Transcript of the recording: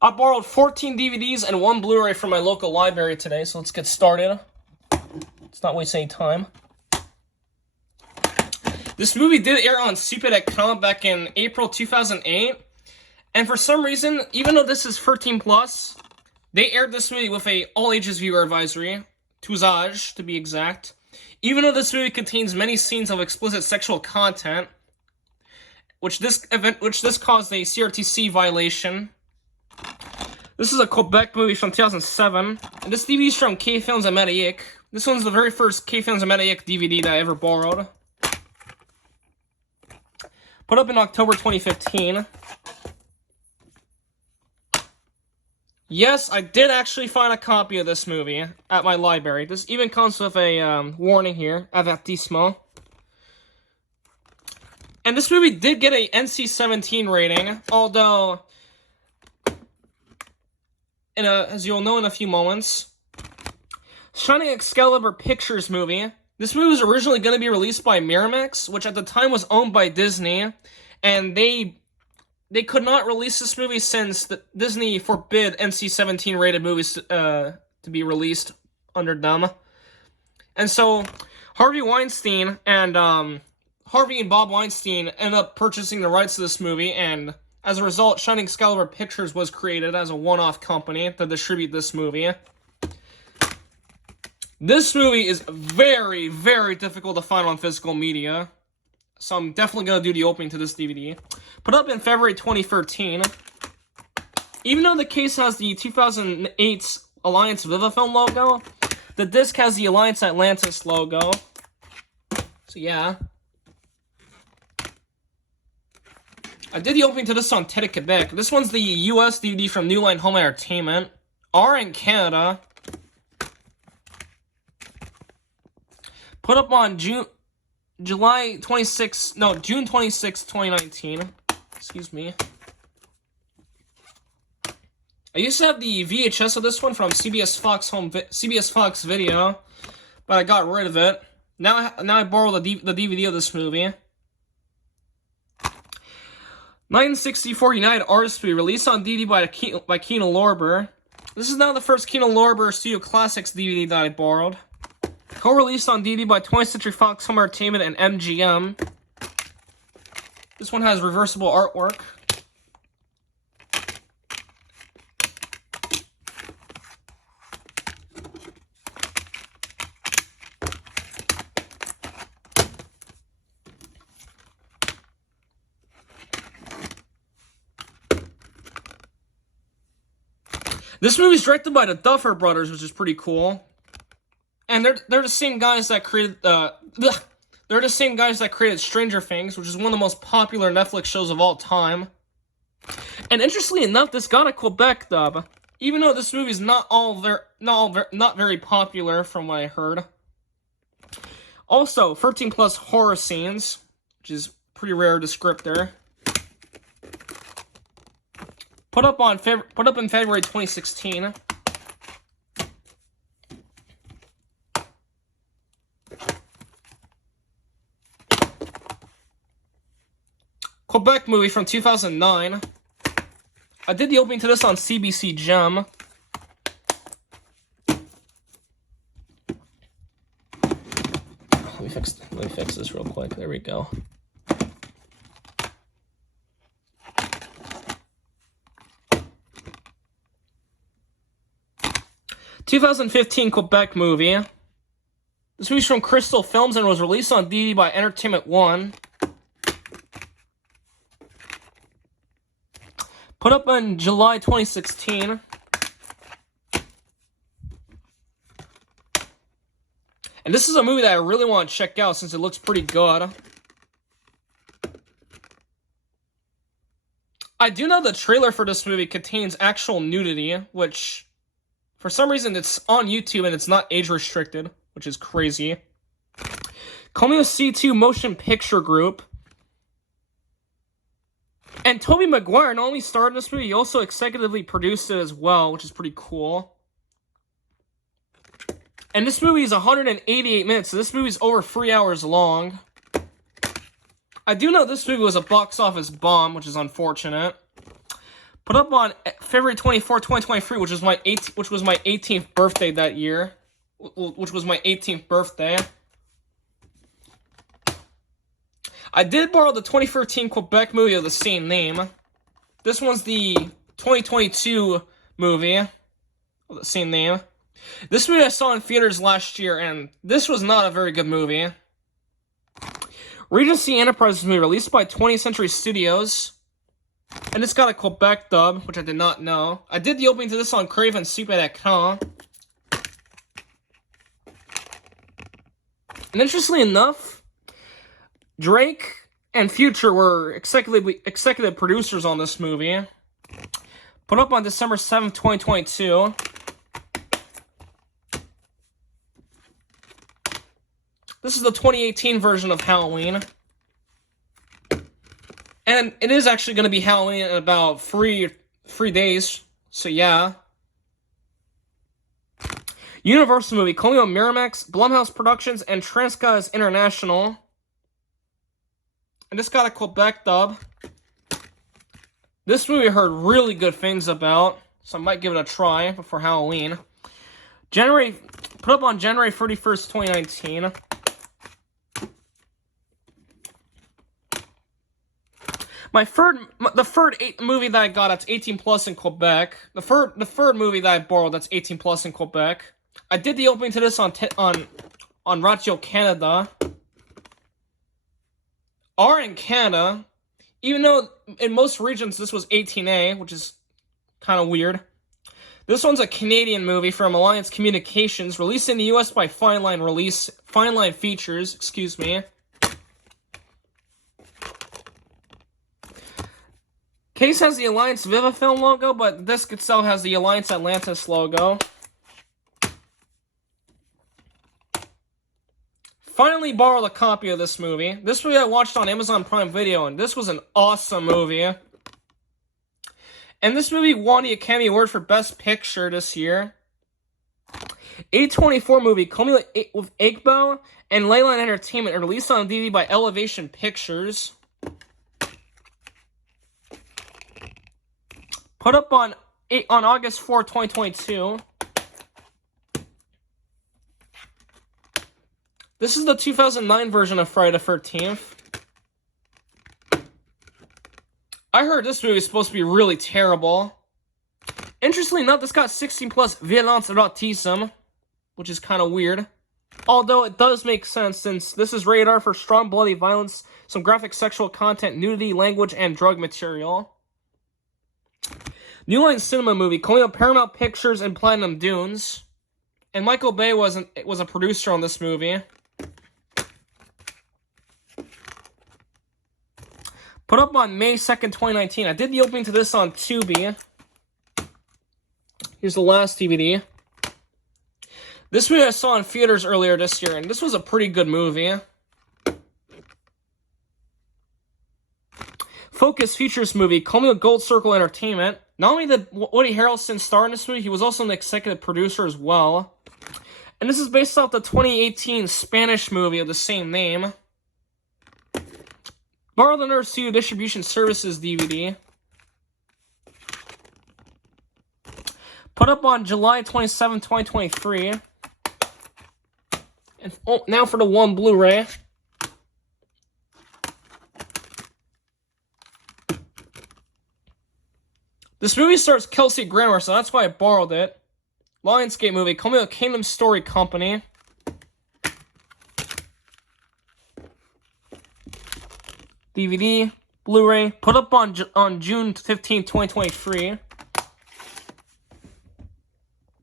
I borrowed 14 DVDs and 1 Blu-ray from my local library today, so let's get started. Let's not waste any time. This movie did air on Super.com back in April 2008, and for some reason, even though this is 13+, they aired this movie with a all-ages viewer advisory, tous âges to be exact. Even though this movie contains many scenes of explicit sexual content, which this caused a CRTC violation. This is a Quebec movie from 2007, and this DVD is from K-Films Amérique. This one's the very first K-Films Amérique DVD that I ever borrowed. Put up in October 2015. Yes, I did actually find a copy of this movie at my library. This even comes with a warning here, avertissement. And this movie did get a NC-17 rating, although, as you'll know in a few moments, Shining Excalibur Pictures movie. This movie was originally going to be released by Miramax, which at the time was owned by Disney, and they could not release this movie since Disney forbid NC-17 rated movies to be released under them. And so Harvey and Bob Weinstein ended up purchasing the rights to this movie, and as a result, Shining Excalibur Pictures was created as a one-off company to distribute this movie. This movie is very, very difficult to find on physical media, so I'm definitely going to do the opening to this DVD. Put up in February 2013. Even though the case has the 2008 Alliance Vivafilm logo, the disc has the Alliance Atlantis logo. So yeah. I did the opening to this on Teddy Quebec. This one's the US DVD from New Line Home Entertainment. R in Canada. Put up on June 26, 2019. Excuse me. I used to have the VHS of this one from CBS Fox Video, but I got rid of it. Now I borrow the DVD of this movie. 1964 United Artists movie, released on DVD by Kino Lorber. This is now the first Kino Lorber Studio Classics DVD that I borrowed. Co-released on DVD by 20th Century Fox Home Entertainment and MGM. This one has reversible artwork. This movie is directed by the Duffer Brothers, which is pretty cool. And they're the same guys that created Stranger Things, which is one of the most popular Netflix shows of all time. And interestingly enough, this got a Quebec dub, even though this movie is not very popular from what I heard. Also, 13+ horror scenes, which is pretty rare descriptor. Put up in February 2016. Quebec movie from 2009. I did the opening to this on CBC Gem. Let me fix this real quick. There we go. (2015) Quebec movie. This movie's from Crystal Films and was released on DVD by Entertainment One. Put up in July 2016. And this is a movie that I really want to check out since it looks pretty good. I do know the trailer for this movie contains actual nudity, which, for some reason, it's on YouTube and it's not age restricted, which is crazy. Coming with C2 Motion Picture Group. And Tobey Maguire not only starred in this movie, he also executively produced it as well, which is pretty cool. And this movie is 188 minutes, so this movie is over 3 hours long. I do know this movie was a box office bomb, which is unfortunate. Put up on February 24, 2023, which was my 18th birthday that year. Which was my 18th birthday. I did borrow the 2013 Quebec movie of the same name. This one's the 2022 movie of the same name. This movie I saw in theaters last year, and this was not a very good movie. Regency Enterprises movie released by 20th Century Studios. And it's got a Quebec dub, which I did not know. I did the opening to this on Crave and Super.com. And interestingly enough, Drake and Future were executive producers on this movie. Put up on December 7th, 2022. This is the 2018 version of Halloween. And it is actually going to be Halloween in about three days. So yeah. Universal movie, Colonial Miramax, Blumhouse Productions, and Transguys International. And this got a Quebec dub. This movie I heard really good things about, so I might give it a try before Halloween. Put up on January 31st, 2019. The third movie that I got that's 18 plus in Quebec. The third movie that I borrowed that's 18 plus in Quebec. I did the opening to this on Radio Canada. R in Canada, even though in most regions this was 18A, which is kind of weird. This one's a Canadian movie from Alliance Communications, released in the US by Fine Line Features, excuse me. Case has the Alliance Vivafilm logo, but the disc itself has the Alliance Atlantis logo. Finally borrowed a copy of this movie. This movie I watched on Amazon Prime Video, and this was an awesome movie. And this movie won the Academy Award for Best Picture this year. A24 movie, Call Me with Igbo and Leyline Entertainment, are released on DVD by Elevation Pictures. Put up on August 4, 2022. This is the 2009 version of Friday the 13th. I heard this movie is supposed to be really terrible. Interestingly enough, this got 16 plus violence erotisme, which is kind of weird. Although it does make sense since this is rated R for strong bloody violence, some graphic sexual content, nudity, language, and drug material. New Line Cinema movie, Colonial Paramount Pictures and Platinum Dunes. And Michael Bay was a producer on this movie. Put up on May 2nd, 2019. I did the opening to this on Tubi. Here's the last DVD. This movie I saw in theaters earlier this year, and this was a pretty good movie. Focus Features movie, Call Me with Gold Circle Entertainment. Not only did Woody Harrelson star in this movie, he was also an executive producer as well. And this is based off the 2018 Spanish movie of the same name. Borrow the Nurse Studio Distribution Services DVD. Put up on July 27, 2023. And now for the one Blu-ray. This movie stars Kelsey Grammer, so that's why I borrowed it. Lionsgate movie, Call Me with Kingdom Story Company. DVD, Blu-ray, put up on June 15, 2023.